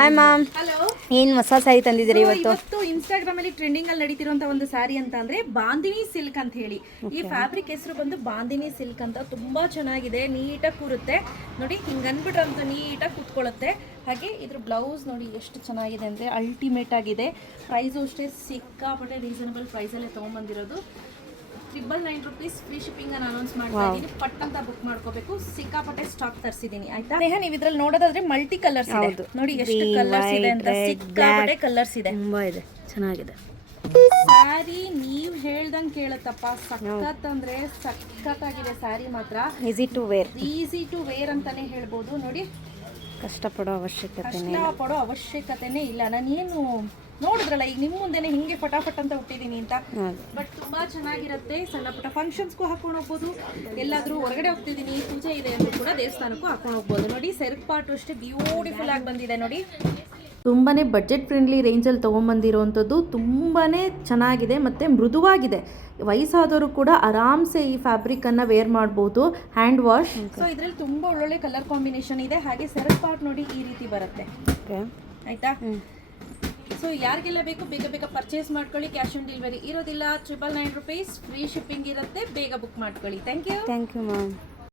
Hi ma'am. Hello. ಏನು ಹೊಸ ಸ್ಯಾರಿ ತಂದಿದ್ದೀರಿ ಇವತ್ತು? ಇವತ್ತು ಇನ್ಸ್ಟಾಗ್ರಾಮ್ ಅಲ್ಲಿ ಟ್ರೆಂಡಿಂಗ್ ಅಲ್ಲಿ ನಡೀತಿರುವಂತ ಒಂದು ಸಾರಿ ಅಂತ ಅಂದ್ರೆ ಬಾಂದಿನಿ ಸಿಲ್ಕ್ ಅಂತ ಹೇಳಿ. ಈ ಫ್ಯಾಬ್ರಿಕ್ ಹೆಸರು ಬಂದು ಬಾಂದಿನಿ ಸಿಲ್ಕ್ ಅಂತ. ತುಂಬಾ ಚೆನ್ನಾಗಿದೆ, ನೀಟಾಗಿ ಕೂರುತ್ತೆ ನೋಡಿ. ಹಿಂಗ್ ಅಂದ್ಬಿಟ್ರೆ ಅಂತೂ ನೀಟಾಗಿ ಕೂತ್ಕೊಳ್ಳುತ್ತೆ. ಹಾಗೆ ಇದ್ರ ಬ್ಲೌಸ್ ನೋಡಿ ಎಷ್ಟು ಚೆನ್ನಾಗಿದೆ ಅಂದ್ರೆ ಅಲ್ಟಿಮೇಟ್ ಆಗಿದೆ. ಪ್ರೈಸು ಅಷ್ಟೇ ಸಿಕ್ಕಾಪಟ್ಟೆ ರೀಸನಬಲ್ ಪ್ರೈಸಲ್ಲೇ ತೊಗೊಂಬಂದಿರೋದು. 999 rupees ಫ್ರೀ ಶಿಪ್ಪಿಂಗ್ ಅನ್ನು ಅನೌನ್ಸ್ ಮಾಡ್ತಾ ಇದ್ದೀನಿ. ಪಟ್ ಅಂತ ಬುಕ್ ಮಾಡ್ಕೋಬೇಕು. ಸಿಕ್ಕಾಪಟ್ಟೆ ಸ್ಟಾಕ್ ತರಿಸಿದ್ದೀನಿ ಆಯ್ತಾ. ನೀವು ಇದ್ರಲ್ಲಿ ನೋಡೋದಾದ್ರೆ ಮಲ್ಟಿ ಕಲರ್ಸ್ ಇದೆ ನೋಡಿ, ಎಷ್ಟು ಕಲರ್ಸ್ ಇದೆ ಅಂತ. ಸಿಕ್ಕಾಪಟ್ಟೆ ಕಲರ್ಸ್ ಇದೆ, ತುಂಬಾ ಇದೆ, ಚೆನ್ನಾಗಿದೆ ಸ್ಯಾರಿ. ನೀವ್ ಹೇಳ್ದಂಗೆ ಕೇಳುತ್ತಪ್ಪ, ಸಖತ್ ಅಂದ್ರೆ ಸಖತ್ತಾಗಿದೆ ಸ್ಯಾರಿ ಮಾತ್ರ. Easy to wear, easy to wear ಅಂತಾನೆ ಹೇಳ್ಬೋದು ನೋಡಿ. ಕಷ್ಟಪಡೋ ಅವಶ್ಯಕತೆನೇ ಇಲ್ಲ. ನಾನೇನು ನೋಡಿದ್ರಲ್ಲ ಈಗ ನಿಮ್ಮ ಮುಂದೆನೆ ಹಿಂಗೆ ಫಟಾಫಟ್ ಅಂತ ಹುಟ್ಟಿದೀನಿ ಅಂತ. ಬಟ್ ತುಂಬಾ ಚೆನ್ನಾಗಿರುತ್ತೆ. ಸಣ್ಣ ಪುಟ್ಟ ಫಂಕ್ಷನ್ಸ್ಗೂ ಹಾಕೊಂಡು ಹೋಗ್ಬೋದು. ಎಲ್ಲಾದ್ರೂ ಹೊರಗಡೆ ಹೋಗ್ತಿದ್ದೀನಿ, ಪೂಜೆ ಇದೆ ಅಂದ್ರೂ ಕೂಡ ದೇವಸ್ಥಾನಕ್ಕೂ ಹಾಕೊಂಡು ಹೋಗ್ಬೋದು. ನೋಡಿ ಸೆಲ್ಫ್ ಪಾರ್ಟ್ ಅಷ್ಟೇ ಬ್ಯೂಟಿಫುಲ್ ಆಗಿ ಬಂದಿದೆ ನೋಡಿ. ತುಂಬಾ ಬಡ್ಜೆಟ್ ಫ್ರೆಂಡ್ಲಿ ರೇಂಜಲ್ಲಿ ತೊಗೊಂಬಂದಿರೋವಂಥದ್ದು. ತುಂಬಾ ಚೆನ್ನಾಗಿದೆ ಮತ್ತು ಮೃದುವಾಗಿದೆ. ವಯಸ್ಸಾದವರು ಕೂಡ ಆರಾಮ್ಸೆ ಈ ಫ್ಯಾಬ್ರಿಕನ್ನು ವೇರ್ ಮಾಡ್ಬೋದು. Hand wash. ಸೊ ಇದರಲ್ಲಿ ತುಂಬ ಒಳ್ಳೊಳ್ಳೆ ಕಲರ್ ಕಾಂಬಿನೇಷನ್ ಇದೆ. ಹಾಗೆ ಸೆಲ್ಫ್ ಪಾರ್ಟ್ ನೋಡಿ ಈ ರೀತಿ ಬರುತ್ತೆ ಆಯಿತಾ. ಸೊ ಯಾರಿಗೆಲ್ಲ ಬೇಕು ಬೇಗ ಬೇಗ ಪರ್ಚೇಸ್ ಮಾಡ್ಕೊಳ್ಳಿ. ಕ್ಯಾಶ್ ಆನ್ ಡೆಲಿವರಿ ಇರೋದಿಲ್ಲ. 999 rupees ಫ್ರೀ ಶಿಪ್ಪಿಂಗ್ ಇರುತ್ತೆ. ಬೇಗ ಬುಕ್ ಮಾಡ್ಕೊಳ್ಳಿ. Thank you ma'am.